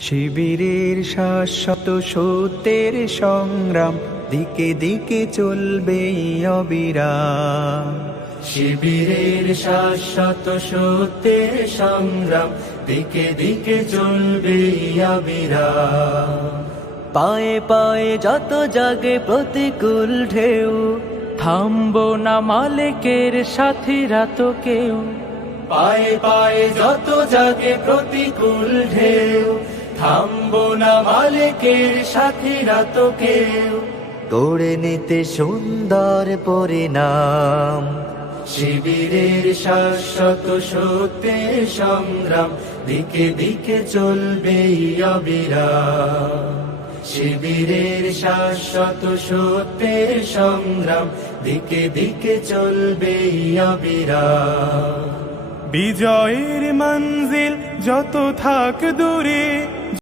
শিবিরের শাশ্বত সত্যের সংগ্রাম দিকে দিকে চলবে অবিরাম। শিবিরের শাশ্বত সত্যের সংগ্রাম দিকে দিকে চলবে অবিরাম। পায়ে পায়ে যত জাগে প্রতিকূল ঢেউ, থামবো না মালিকের সাথীরা তো কেউ। পায়ে পায়ে যত জাগে প্রতিকূল ঢেউ, থামবো না মালিকের সাথীরা তো কেউ। গড়ে নিতে সুন্দর পরিণাম। শিবিরের শাশ্বত সত্যের সংগ্রাম দিকে দিকে চলবে অবিরাম। শিবিরের শাশ্বত সত্যের সংগ্রাম দিকে দিকে চলবে অবিরাম। বিজয়ের মঞ্জিল যত থাক দূরে,